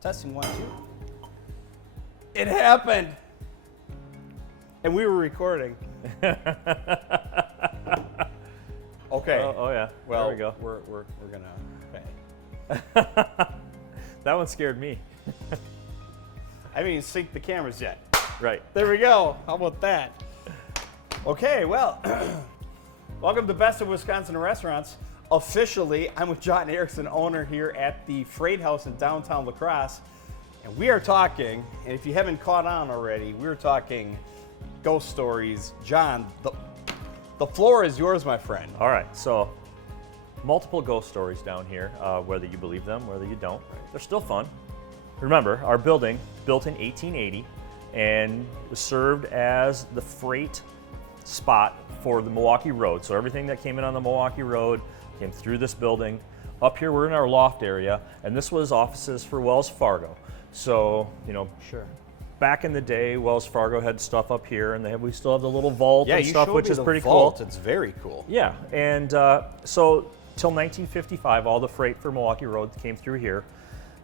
Testing 1, 2. It happened! And we were recording. Okay. Oh yeah. Well, there we go. We're gonna. Okay. That one scared me. I haven't even synced the cameras yet. Right. There we go. How about that? Okay, well, welcome to Best of Wisconsin Restaurants. Officially, I'm with John Erickson, owner here at the Freighthouse in downtown La Crosse. And we are talking, and if you haven't caught on already, we're talking ghost stories. John, the floor is yours, my friend. All right. So, multiple ghost stories down here. Whether you believe them, whether you don't, they're still fun. Remember, our building, built in 1880, and was served as the freight spot for the Milwaukee Road. So everything that came in on the Milwaukee Road came through this building. Up here, we're in our loft area, and this was offices for Wells Fargo. So, you know, Sure. back in the day, Wells Fargo had stuff up here, and we still have the little vault and you stuff, showed which me is the pretty vault. cool. It's very cool. Yeah, and so till 1955, all the freight for Milwaukee Road came through here.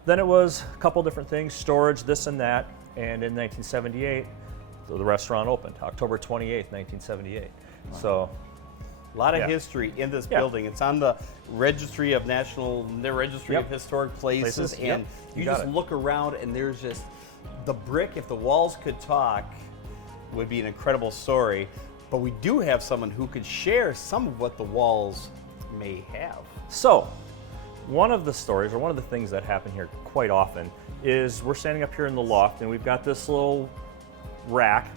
Then it was a couple different things, storage, this and that, and in 1978, the restaurant opened, October 28th, 1978. Wow. So, A lot of Yeah. history in this Yeah. building. It's on the Registry of Yep. of Historic Places, Yep. and You you got just it. look around and there's just the brick. If the walls could talk, would be an incredible story. But we do have someone who could share some of what the walls may have. So, one of the stories, or one of the things that happen here quite often, is we're standing up here in the loft, and we've got this little rack.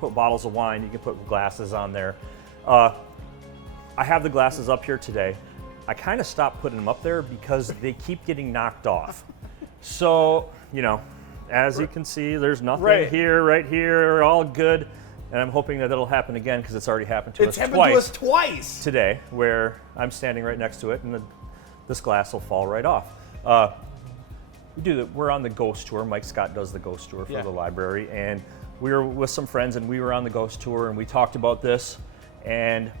Put bottles of wine, you can put glasses on there. I have the glasses up here today. I kind of stopped putting them up there because they keep getting knocked off. So, you know, as you can see, there's nothing Right. here, right here, all good. And I'm hoping that it'll happen again because it's already happened to It's us happened twice to us twice. today, where I'm standing right next to it, and this glass will fall right off. We're on the ghost tour. Mike Scott does the ghost tour for Yeah. the library, and we were with some friends, and we were on the ghost tour, and we talked about this, and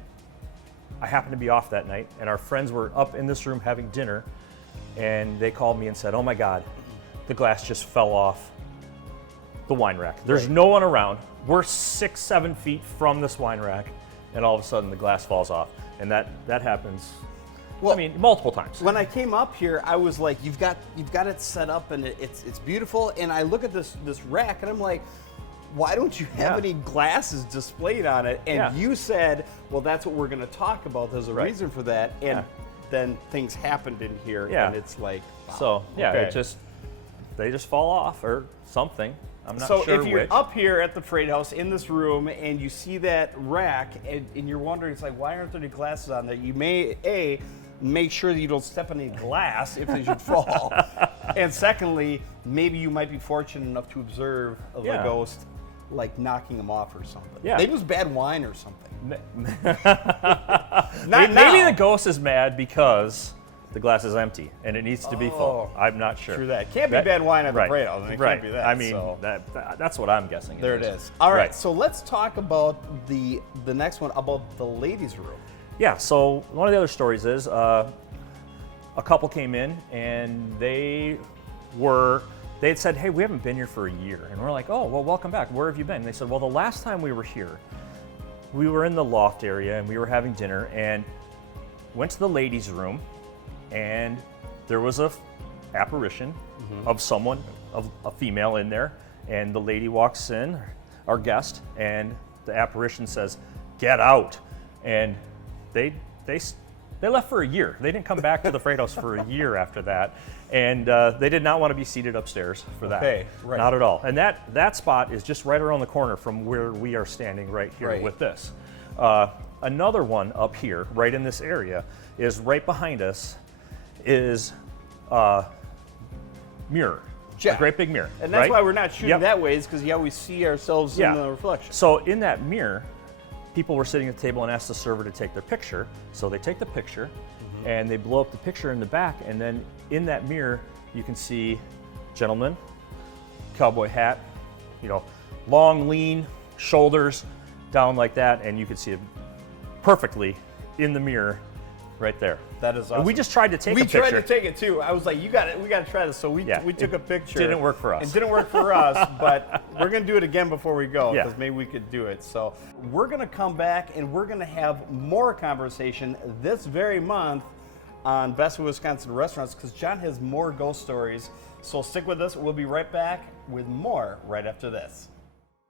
I happened to be off that night, and our friends were up in this room having dinner, and they called me and said, "Oh my God, the glass just fell off the wine rack. There's Right. no one around. We're 6, 7 feet from this wine rack, and all of a sudden the glass falls off." And that happens, Well, I mean, multiple times. When I came up here, I was like, "You've got it set up, and it's beautiful." And I look at this rack, and I'm like, "Why don't you have Yeah. any glasses displayed on it?" And Yeah. you said, "Well, that's what we're going to talk about. There's a Right. reason for that." And Yeah. then things happened in here, Yeah. and it's like, wow, So yeah, okay. they just fall off or something. I'm not So sure if you're which. up here at the Freighthouse in this room and you see that rack and you're wondering, it's like, why aren't there any glasses on there? You may make sure that you don't step on any glass if they should fall. And secondly, maybe you might be fortunate enough to observe the Yeah. ghost like knocking them off or something. Yeah. Maybe it was bad wine or something. Maybe now. the ghost is mad because the glass is empty and it needs to be full. Oh. I'm not sure. True that. Can't be bad wine at the right. Freighthouse. I mean, it right. can't be that. I mean, so. that's what I'm guessing. There it is. All right, Right. so let's talk about the next one, about the ladies' room. Yeah, so one of the other stories is a couple came in and they had said, "Hey, we haven't been here for a year." And we're like, "Oh, well, welcome back. Where have you been?" And they said, "Well, the last time we were here, we were in the loft area and we were having dinner and went to the ladies' room and there was a apparition of someone, of a female in there, and the lady walks in, our guest, and the apparition says, 'Get out.'" And they left for a year. They didn't come back to the Freighthouse for a year after that, and they did not want to be seated upstairs for that. Okay, right. Not at all. And that spot is just right around the corner from where we are standing right here Right. with this. Another one up here, right in this area, is right behind us, is mirror, Yeah. a great big mirror. And that's right? why we're not shooting Yep. that way, is because we see ourselves Yeah. in the reflection. So in that mirror, people were sitting at the table and asked the server to take their picture. So they take the picture and they blow up the picture in the back, and then in that mirror you can see gentleman, cowboy hat, you know, long, lean shoulders down like that, and you can see it perfectly in the mirror right there. That is awesome. And we just tried to take a picture. We tried to take it too. I was like, we got to try this. So we took a picture. Didn't work for us. It didn't work for us, but we're going to do it again before we go Yeah. because maybe we could do it. So we're going to come back and we're going to have more conversation this very month on Best of Wisconsin Restaurants because John has more ghost stories. So stick with us. We'll be right back with more right after this.